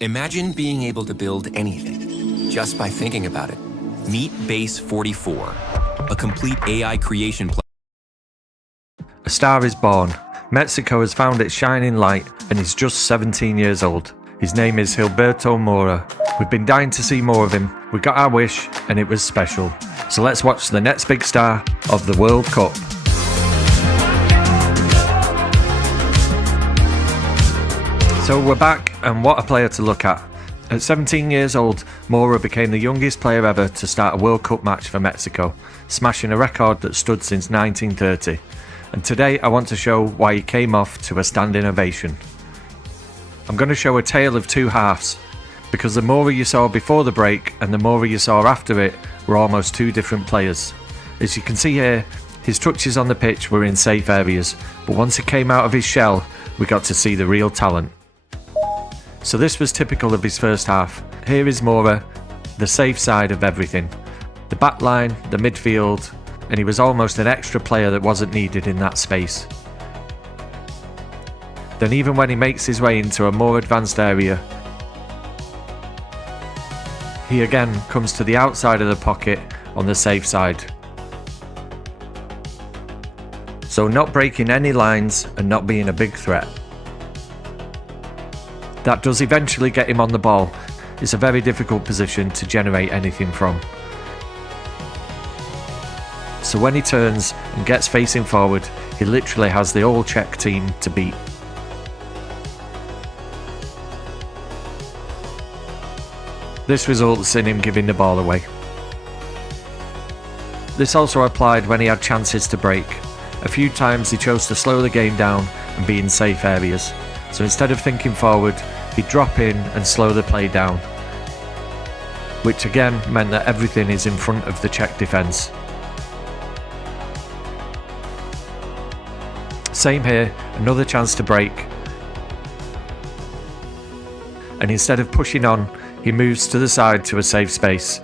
Imagine being able to build anything just by thinking about it. Meet Base 44, a complete AI creation platform. A star is born. Mexico has found its shining light and is just 17 years old. His name is Gilberto Mora. We've been dying to see more of him. We got our wish and it was special. So let's watch the next big star of the World Cup. So we're back, and what a player to look at. At 17 years old, Mora became the youngest player ever to start a World Cup match for Mexico, smashing a record that stood since 1930. And today I want to show why he came off to a standing ovation. I'm going to show a tale of two halves, because the Mora you saw before the break and the Mora you saw after it were almost two different players. As you can see here, his touches on the pitch were in safe areas, but once he came out of his shell, we got to see the real talent. So this was typical of his first half. Here is Mora, the safe side of everything. The back line, the midfield, and he was almost an extra player that wasn't needed in that space. Then even when he makes his way into a more advanced area, he again comes to the outside of the pocket on the safe side. So not breaking any lines and not being a big threat. That does eventually get him on the ball. It's a very difficult position to generate anything from. So when he turns and gets facing forward, he literally has the whole Czech team to beat. This results in him giving the ball away. This also applied when he had chances to break. A few times he chose to slow the game down and be in safe areas. So instead of thinking forward, he'd drop in and slow the play down, which again meant that everything is in front of the Czech defence. Same here, another chance to break. And instead of pushing on, he moves to the side to a safe space.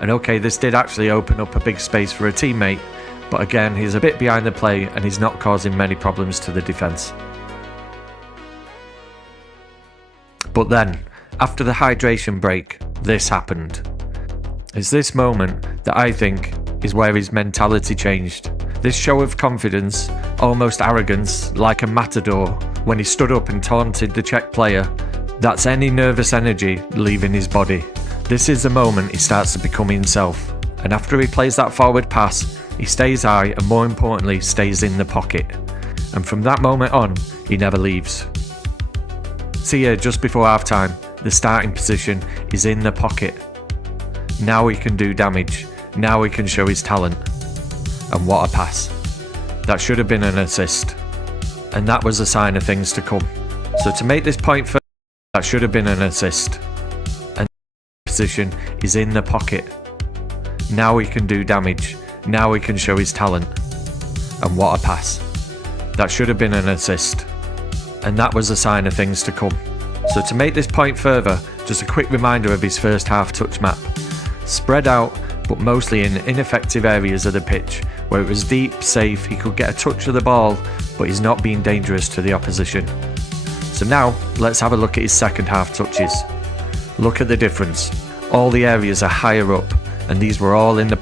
And okay, this did actually open up a big space for a teammate, but again, he's a bit behind the play and he's not causing many problems to the defence. But then, after the hydration break, this happened. It's this moment that I think is where his mentality changed. This show of confidence, almost arrogance, like a matador, when he stood up and taunted the Czech player, that's any nervous energy leaving his body. This is the moment he starts to become himself. And after he plays that forward pass, he stays high and more importantly stays in the pocket. And from that moment on, he never leaves. See here, just before half time, the starting position is in the pocket. Now he can do damage. Now he can show his talent. And what a pass. That should have been an assist. And that was a sign of things to come. So to make this point further, that should have been an assist. And the position is in the pocket. Now he can do damage. Now he can show his talent. And what a pass. That should have been an assist. And that was a sign of things to come. So to make this point further, just a quick reminder of his first half touch map. Spread out, but mostly in ineffective areas of the pitch, where it was deep, safe, he could get a touch of the ball, but he's not being dangerous to the opposition. So now, let's have a look at his second half touches. Look at the difference. All the areas are higher up, and these were all in the